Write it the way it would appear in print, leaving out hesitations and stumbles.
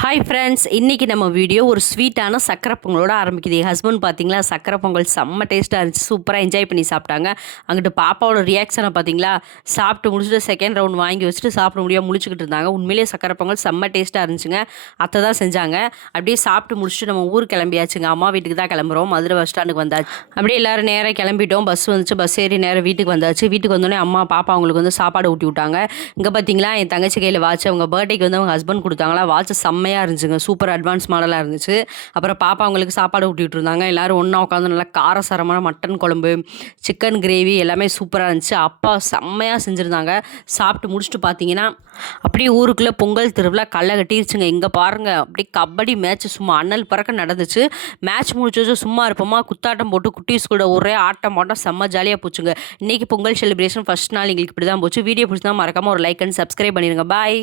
Hi friends, இன்றைக்கி நம்ம video ஒரு ஸ்வீட்டான சக்கரை பொங்கலோட ஆரம்பிக்குது. என் ஹஸ்பண்ட் பார்த்தீங்களா, சக்கரை பொங்கல் செம்ம டேஸ்ட்டாக இருந்துச்சு. சூப்பராக என்ஜாய் பண்ணி சாப்பிட்டாங்க. அங்கிட்டு பாப்பாவோட ரியாக்ஷனை பார்த்தீங்களா, சாப்பிட்டு முடிச்சுட்டு செகண்ட் ரவுண்ட் வாங்கி வச்சுட்டு சாப்பிட முடியாமல் முழிச்சுக்கிட்டு இருந்தாங்க. உண்மையிலேயே சக்கரை பொங்கல் செம்ம டேஸ்ட்டாக இருந்துச்சுங்க. அத்தை தான் செஞ்சாங்க. அப்படியே சாப்பிட்டு முடிச்சுட்டு நம்ம ஊர் கிளம்பியாச்சுங்க. அம்மா வீட்டுக்கு தான் கிளம்புறோம். மதுரை பஸ் ஸ்டாண்டுக்கு வந்தாச்சு. அப்படியே எல்லோரும் நேராக கிளம்பிட்டோம். பஸ் வந்துச்சு. பஸ் ஏறி நேராக வீட்டுக்கு வந்தாச்சு. வீட்டுக்கு வந்தோடனே அம்மா பாப்பா அவங்களுக்கு வந்து சாப்பாடு ஊட்டி விட்டாங்க. இங்கே பார்த்தீங்களா, என் தங்கச்சி கையில் வாட்ச் அவங்க பர்த்டேக்கு வந்து அவங்க ஹஸ்பண்ட் கொடுத்தாங்களா. வாட்ச் செம்மையாக இருந்துச்சுங்க. சூப்பர் அட்வான்ஸ் மாடலாக இருந்துச்சு. அப்புறம் பாப்பா அவங்களுக்கு சாப்பாடு ஊட்டிகிட்டு இருந்தாங்க. எல்லோரும் ஒன்றா உட்காந்து நல்லா காரசாரமான மட்டன் குழம்பு, சிக்கன் கிரேவி எல்லாமே சூப்பராக இருந்துச்சு. அப்பா செம்மையாக செஞ்சுருந்தாங்க. சாப்பிட்டு முடிச்சுட்டு பார்த்தீங்கன்னா அப்படியே ஊருக்குள்ளே பொங்கல் திருவிழா களை கட்டிருச்சுங்க. இங்கே பாருங்கள், அப்படியே கபடி மேட்ச் சும்மா அண்ணல் பறக்க நடந்துச்சு. மேட்ச் முடிச்சு சும்மா இருப்போமா, குத்தாட்டம் போட்டு குட்டீஸ் கூட ஒரே ஆட்டம் பாட்டம் செம்ம ஜாலியாக போச்சுங்க. இன்றைக்கி பொங்கல் செலிப்ரேஷன் ஃபஸ்ட் நாள் எங்களுக்கு இப்படி தான் போச்சு. வீடியோ பிடிச்சா மறக்காமல் ஒரு லைக் அண்ட் சப்ஸ்கிரைப் பண்ணிடுங்க. பாய்.